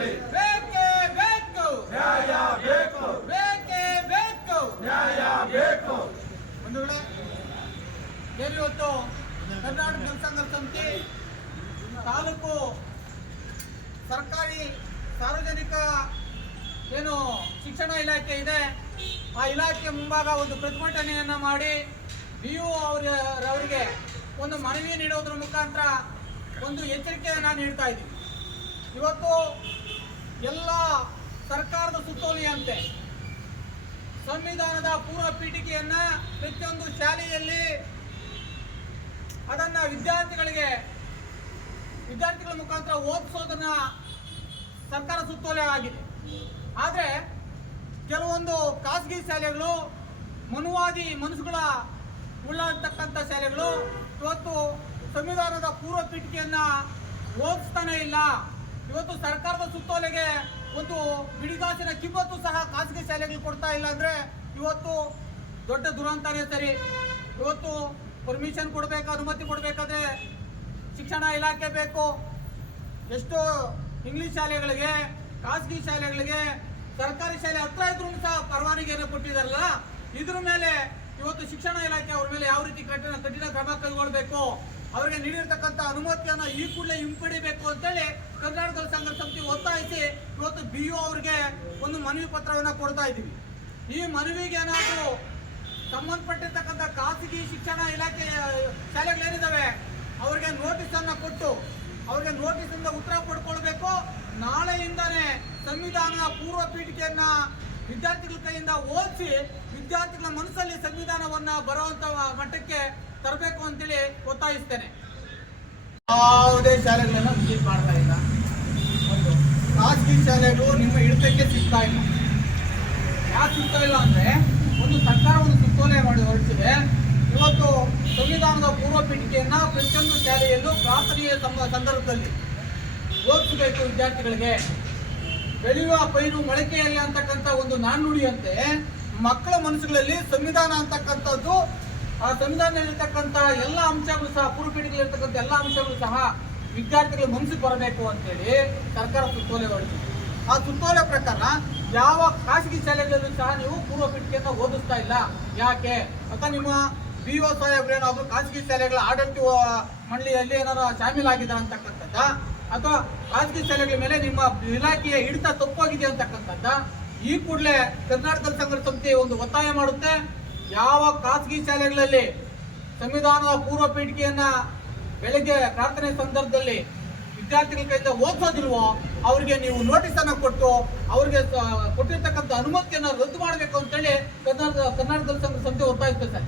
ಬೇಕೆ ಬೇಕು. ನ್ಯಾಯ ಬೇಕು ಬೇಕೇ. ಬೇಕು ನ್ಯಾಯ ಬೇಕು ಬಂಧುಗಳೇ ಏನು ಇವತ್ತು ಕರ್ನಾಟಕ ಜನಸಂಘ ಸಮಿತಿ ತಾಲೂಕು ಸರ್ಕಾರಿ ಸಾರ್ವಜನಿಕ ಏನು ಶಿಕ್ಷಣ ಇಲಾಖೆ ಇದೆ ಆ ಇಲಾಖೆ ಮುಂಭಾಗ ಒಂದು ಪ್ರತಿಭಟನೆಯನ್ನು ಮಾಡಿ ಬಿ ಯು ಅವ್ರ ಒಂದು ಮನವಿ ನೀಡೋದ್ರ ಮುಖಾಂತರ ಒಂದು ಎಚ್ಚರಿಕೆಯನ್ನು ನೀಡ್ತಾ ಇದ್ದೀನಿ ಇವತ್ತು ಎಲ್ಲ ಸರ್ಕಾರದ ಸುತ್ತೋಲೆಯಂತೆ ಸಂವಿಧಾನದ ಪೂರ್ವ ಪೀಠಿಕೆಯನ್ನ ಪ್ರತಿಯೊಂದು ಶಾಲೆಯಲ್ಲಿ ಅದನ್ನ ವಿದ್ಯಾರ್ಥಿಗಳಿಗೆ, ವಿದ್ಯಾರ್ಥಿಗಳ ಮುಖಾಂತರ ಓದಿಸೋದನ್ನ ಸರ್ಕಾರ ಸುತ್ತೋಲೆ ಆಗಿದೆ. ಆದರೆ ಕೆಲವೊಂದು ಖಾಸಗಿ ಶಾಲೆಗಳು, ಮನುವಾದಿ ಮನಸ್ಸುಗಳ ಉಳ್ಳತಕ್ಕಂಥ ಶಾಲೆಗಳು ಇವತ್ತು ಸಂವಿಧಾನದ ಪೂರ್ವ ಪೀಠಿಕೆಯನ್ನ ಓದಿಸ್ತಾನೆ ಇಲ್ಲ. ಇವತ್ತು ಸರ್ಕಾರದ ಸುತ್ತೋಲೆಗೆ ಒಂದು ಬಿಡಿಗಾಸಿನ ಕಿಮ್ಮತ್ತು ಸಹ ಖಾಸಗಿ ಶಾಲೆಗಳು ಕೊಡ್ತಾ ಇಲ್ಲ ಅಂದ್ರೆ ಇವತ್ತು ದೊಡ್ಡ ದುರಂತನೇ ಸರಿ. ಇವತ್ತು ಪರ್ಮಿಷನ್ ಕೊಡಬೇಕು, ಅನುಮತಿ ಕೊಡಬೇಕಾದ್ರೆ ಶಿಕ್ಷಣ ಇಲಾಖೆ ಬೇಕು. ಎಷ್ಟೋ ಇಂಗ್ಲಿಷ್ ಶಾಲೆಗಳಿಗೆ, ಖಾಸಗಿ ಶಾಲೆಗಳಿಗೆ, ಸರ್ಕಾರಿ ಶಾಲೆ ಹತ್ರ ಇದ್ರೂ ಸಹ ಪರವಾನಗಿಯನ್ನು ಕೊಟ್ಟಿದಾರಲ್ಲ ಇದ್ರ ಮೇಲೆ ಇವತ್ತು ಶಿಕ್ಷಣ ಇಲಾಖೆ ಅವ್ರ ಮೇಲೆ ಯಾವ ರೀತಿ ಕಠಿಣ ಕಠಿಣ ಕ್ರಮ ಕೈಗೊಳ್ಬೇಕು? ಅವರಿಗೆ ನೀಡಿರ್ತಕ್ಕಂಥ ಅನುಮತಿಯನ್ನು ಈ ಕೂಡಲೇ ಹಿಂಪಡಿಬೇಕು ಅಂತೇಳಿ ಕರ್ನಾಟಕ ಸಂಘ ಸಮಿತಿ ಒತ್ತಾಯಿಸಿ ಇವತ್ತು ಬಿ ಯು ಅವರಿಗೆ ಒಂದು ಮನವಿ ಪತ್ರವನ್ನು ಕೊಡ್ತಾ ಇದ್ದೀವಿ. ಈ ಮನವಿಗೆ ಏನಾದರೂ ಸಂಬಂಧಪಟ್ಟಿರ್ತಕ್ಕಂಥ ಖಾಸಗಿ ಶಿಕ್ಷಣ ಇಲಾಖೆ ಶಾಲೆಗಳೇನಿದ್ದಾವೆ ಅವ್ರಿಗೆ ನೋಟಿಸ್ ಅನ್ನ ಕೊಟ್ಟು, ಅವ್ರಿಗೆ ನೋಟಿಸ್ ಇಂದ ಉತ್ತರ ಪಡ್ಕೊಳ್ಬೇಕು ನಾಳೆಯಿಂದನೇ ಸಂವಿಧಾನದ ಪೂರ್ವ ಪೀಠಿಕೆಯನ್ನ ವಿದ್ಯಾರ್ಥಿಗಳ ಕೈಯಿಂದ ಓದಿಸಿ ವಿದ್ಯಾರ್ಥಿಗಳ ಮನಸ್ಸಲ್ಲಿ ಸಂವಿಧಾನವನ್ನ ಬರುವಂತ ಮಟ್ಟಕ್ಕೆ ತರಬೇಕು ಅಂತೇಳಿ ಒತ್ತಾಯಿಸ್ತೇನೆ. ಯಾವುದೇ ಶಾಲೆಗಳನ್ನ ವಿಸಿಟ್ ಮಾಡ್ತಾ ಇಲ್ಲ. ಖಾಸಗಿ ಶಾಲೆಗಳು ನಿಮ್ಮ ಹಿಡಿತಕ್ಕೆ ಸಿಗ್ತಾ ಇಲ್ಲ. ಯಾಕೆ ಸಿಗ್ತಾ ಇಲ್ಲ ಅಂದ್ರೆ ಒಂದು ಸರ್ಕಾರ ಒಂದು ಸುತ್ತೋಲೆ ಮಾಡಿ ಹೊರಟಿದೆ. ಇವತ್ತು ಸಂವಿಧಾನದ ಪೂರ್ವ ಪೀಠಿಕೆಯನ್ನ ಪ್ರತಿಯೊಂದು ಶಾಲೆಯಲ್ಲೂ ಪ್ರಾರ್ಥನೆಯ ಸಂದರ್ಭದಲ್ಲಿ ಓದಿಸಬೇಕು ವಿದ್ಯಾರ್ಥಿಗಳಿಗೆ. ಬೆಳೆಯುವ ಪೈರು ಮೊಳಕೆಯಲ್ಲಿ ಅಂತಕ್ಕಂಥ ಒಂದು ನಾಣ್ಣುಡಿಯಂತೆ ಮಕ್ಕಳ ಮನಸ್ಸುಗಳಲ್ಲಿ ಸಂವಿಧಾನ ಅಂತಕ್ಕಂಥದ್ದು, ಆ ಸಂವಿಧಾನದಲ್ಲಿರ್ತಕ್ಕಂಥ ಎಲ್ಲ ಅಂಶಗಳು ಸಹ ಪೂರ್ವ ಪೀಠಿಗಳಲ್ಲಿರ್ತಕ್ಕಂಥ ಎಲ್ಲ ಅಂಶಗಳು ಸಹ ವಿದ್ಯಾರ್ಥಿಗಳ ಮನಸ್ಸಿಗೆ ಬರಬೇಕು ಅಂತೇಳಿ ಸರ್ಕಾರ ಸುತ್ತೋಲೆ ಹೊರಡಿಸಿದೆ. ಆ ಸುತ್ತೋಲೆ ಪ್ರಕಾರ ಯಾವ ಖಾಸಗಿ ಶಾಲೆಗಳಲ್ಲೂ ಸಹ ನೀವು ಪೂರ್ವ ಪೀಠಿಕೆಯನ್ನು ಓದಿಸ್ತಾ ಇಲ್ಲ. ಯಾಕೆ? ಅಥವಾ ನಿಮ್ಮ ಬಿ ಒ ಏನಾದ್ರು ಖಾಸಗಿ ಶಾಲೆಗಳ ಆಡಳಿತ ಮಂಡಳಿಯಲ್ಲಿ ಏನಾದ್ರು ಆಗಿದೆ ಅಂತಕ್ಕಂಥದ್ದ? ಅಥವಾ ಖಾಸಗಿ ಶಾಲೆಗಳ ಮೇಲೆ ನಿಮ್ಮ ಇಲಾಖೆಯ ಹಿಡಿತ ತಪ್ಪಾಗಿದೆ ಅಂತಕ್ಕಂಥದ್ದ? ಈ ಕೂಡಲೇ ಕರ್ನಾಟಕ ಸಂಘ ಸಂಸ್ಥೆ ಒಂದು ಒತ್ತಾಯ ಮಾಡುತ್ತೆ. ಯಾವ ಖಾಸಗಿ ಶಾಲೆಗಳಲ್ಲಿ ಸಂವಿಧಾನದ ಪೂರ್ವ ಪೀಠಿಕೆಯನ್ನ ಬೆಳಗ್ಗೆ ಪ್ರಾರ್ಥನೆ ಸಂದರ್ಭದಲ್ಲಿ ವಿದ್ಯಾರ್ಥಿಗಳ ಕೈಯಿಂದ ಓದಿಸೋದಿಲ್ವೋ, ಅವರಿಗೆ ನೀವು ನೋಟಿಸ್ ಅನ್ನ ಕೊಟ್ಟು ಅವರಿಗೆ ಕೊಟ್ಟಿರ್ತಕ್ಕಂಥ ಅನುಮತಿಯನ್ನ ರದ್ದು ಮಾಡಬೇಕು ಅಂತೇಳಿ ಕರ್ನಾಟಕ ಕರ್ನಾಟಕ ಸಂಘ ಸಂಸ್ಥೆ ಒತ್ತಾಯಿಸ್ತದೆ